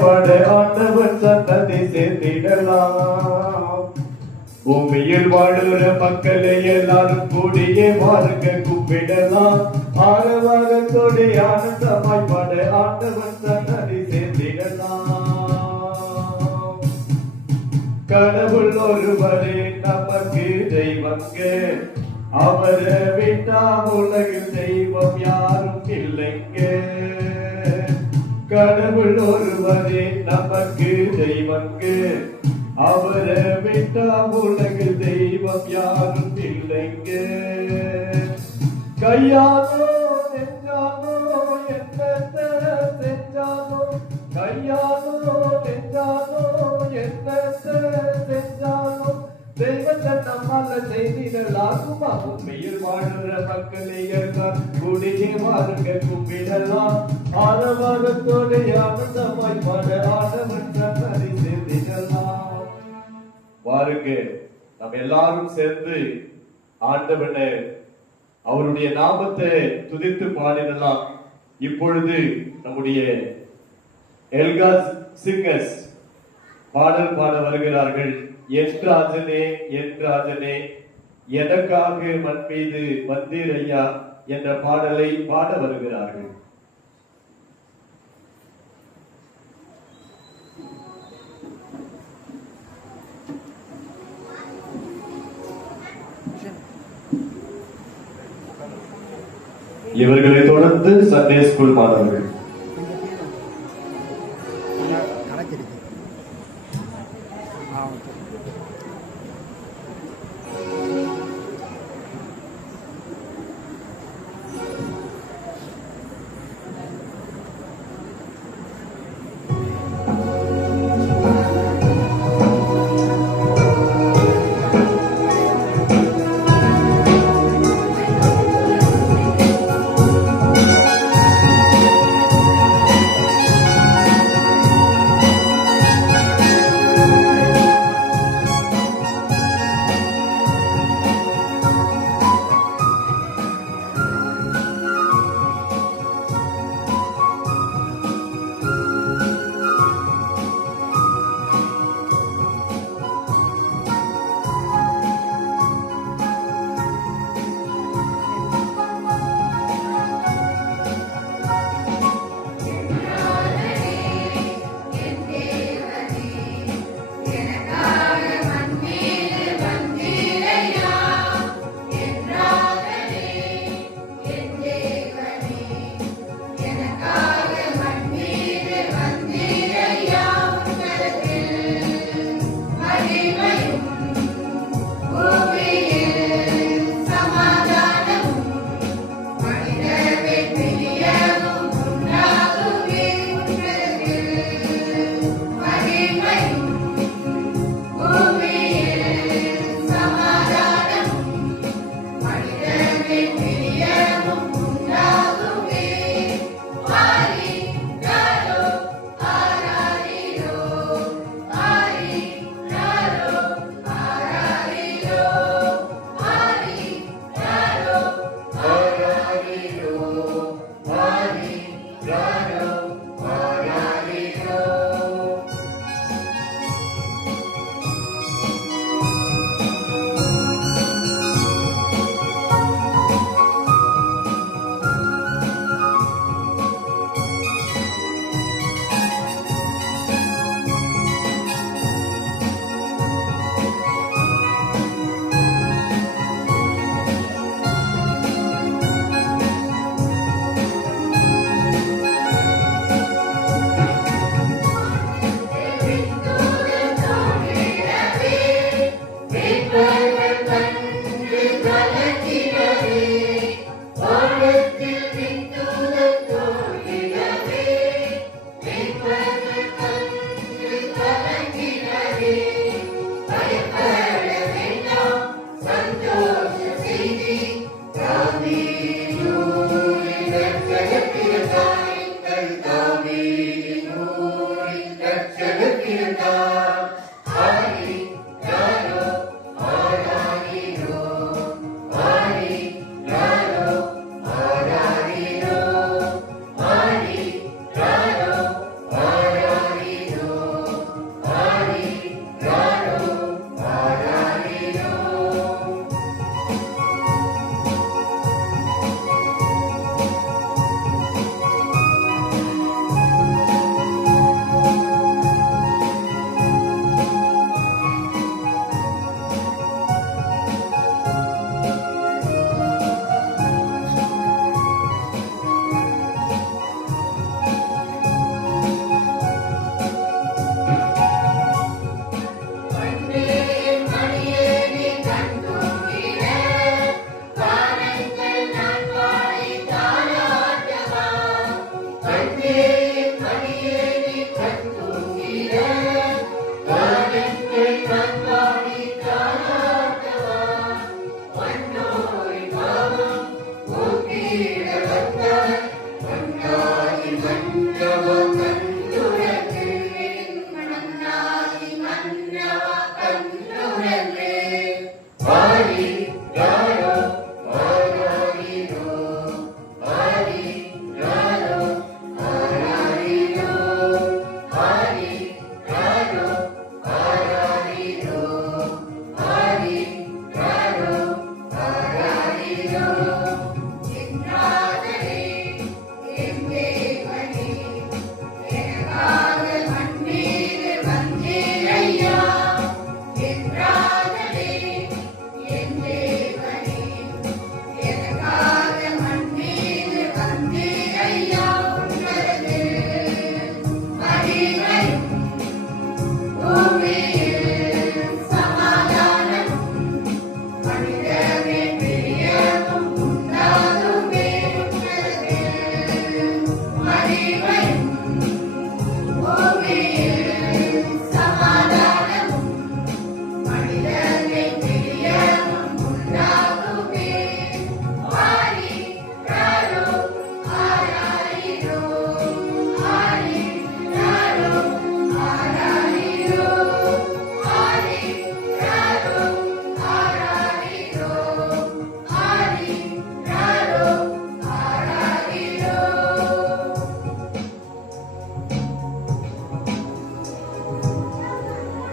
பாட ஆண்டவன் சன்னதி சேர்த்திடலாம். பூமியில் வாழுற மக்களை எல்லாரும் கூடியே வாருங்க கும்பிடலாம். ஆரவாரத்தோடு ஆனந்தமாய் பாட ஆண்டவன் சன்னதி சேர்த்திடலாம். கடவுள் ஒருவரே நமக்கு தெய்வங்க, அவரை விட்டா உலகில் தெய்வம் யாரும் இல்லைங்க. கடவுள் ஒருவரே நமக்கு தெய்வங்க, அவரை விட்டா உலகில் தெய்வம் யாரும் இல்லைங்க. கையாலோ நெஞ்சாலோ என்னத்தை செஞ்சாலோ, கையாலோ நெஞ்சாலோ என்னத்தை செஞ்சாலோ தெய்வத்தை நம்மால செய்திடலாகுமா. உண்மையில் வாழுற மக்களை எல்லாம் கூடியே வாருங்க கும்பிடலாம். ஆரவாரத்தோடு ஆனந்தமாய் பாட ஆண்டவன் சன்னதி சேர்த்திடலாம். வாருங்க நம்ம எல்லாரும் சேர்ந்து ஆண்டவனை அவருடைய நாமத்தை துதித்து பாடிடலாம். இப்பொழுது நம்முடைய எல்கா சிங்கர்ஸ் பாடல் பாட வருகிறார்கள். என் ராஜனே என் ராஜனே எனக்காக மண் மீது வந்தீர் ஐயா என்ற பாடலை பாட வருகிறார்கள். இவர்களை தொடர்ந்து சண்டே ஸ்கூல் மாணவர்கள்.